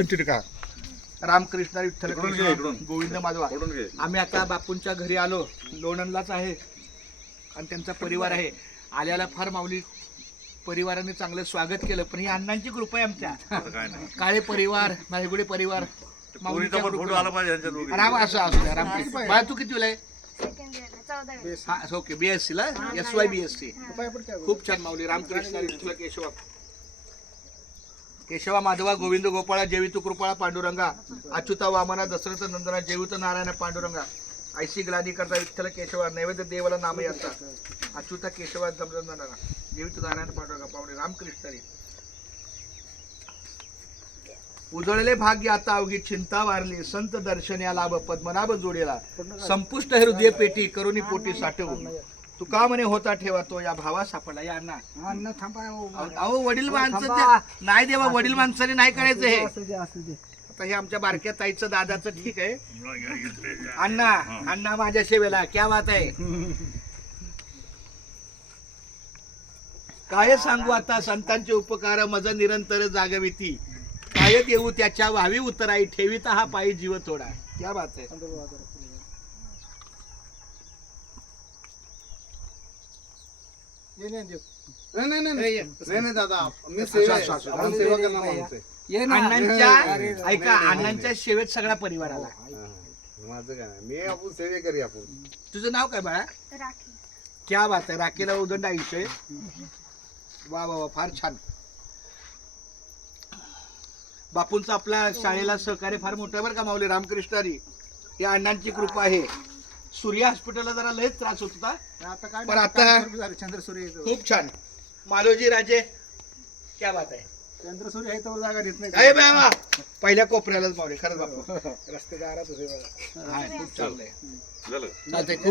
Continue का रामकृष्ण विठ्ठल इकडून घे, कृष्ण, इकडून. गोविंद माधवा. घे. आम्ही आता बापूंच्या घरी आलो. लोणंदलाच आहे. आणि त्यांचा परिवार आहे. आल्याला फार माऊली परिवाराने चांगलं स्वागत केलं. पण ही अण्णांची कृपा आहे आमच्या. आता काय नाही. काळे परिवार नायगुडे परिवार पोरीचा माऊलीच्या पण फोटो कृपेने. आला पाहिजे यांच्या दोघी राम असं असू द्या रामकृष्ण. बाळा तू किती आहे? सेकंड इयरला चौदावी हा ओके बीएससी ला? एस वाय बीएससी खूप छान माऊली. रामकृष्ण विठ्ठल केशवा. केशवा माधवा गोविंद गोपाळा जेवित कृपाळा पांडुरंगा अच्युता वामना दशरथ नंदना जेवित नारायण पांडुरंगा. ऐशी ग्लानी करता विठ्ठल केशवा नैवेद्य देवाला नाम याचा अच्युता केशवा दमदंदना जेवित नारायण पांडुरंगा पावणे रामकृष्ण उजळले भाग्य आता अवघी चिंता वारली. संत दर्शन या लाभ पद्मनाभ जोडेला. संपुष्ट हृदय पेटी करुणी पोटी साठवून. तू का म्हणे होता ठेवा तो या भावा सापडला या अण्णा. अन्न थांबा अहो अहो, वडील माणसं ते- नाही देवा वडील माणसाने नाही करायचं हे. असू दे असू दे. आता हे आमच्या बारक्या ताईचं दादाचं ठीक आहे. अण्णा अण्णा माझ्या सेवेला क्या बात आहे? काय सांगू आता संतांचे उपकार मज निरंतर जागविती. काय देऊ त्याच्या व्हावी उतराई ठेविता हा पायी जीव थोडा. क्या बात आहे? नाही नाही नाही. नाही हे, हे. नाही नाही दादा. मी असं, सेवा असं, असं. आपण सेवा करणार माणूस आहे. ये ना. अण्णांच्या ऐका अण्णांच्या सेवेत सगळा परिवार आला हा. माझं काय नाही. मी आपण सेवे करी आपण. तुझं नाव काय बाळा? राखी. क्या बात आहे. राकेला उदंड आयुष्य वा वा वा फार छान. बापूंचं आपल्या शाळेला सहकार्य फार मोठं आहे बरं का माऊली. रामकृष्णारी. या अण्णांची कृपा आहे. सूर्य हॉस्पिटलला जरा लयच त्रास होत होता. आता काय पण आता- चंद्रसूर्य येतो खूप छान. मालोजी राजे क्या बात आहे. चंद्रसूर्य आहे तो जागा देत नाही. अरे बाबा पहिल्या कोपऱ्यालाच मावले खरंच बापू. रस्ते दारात होते बघा. हा, खूप चांगलं आहे झालं. चालतंय.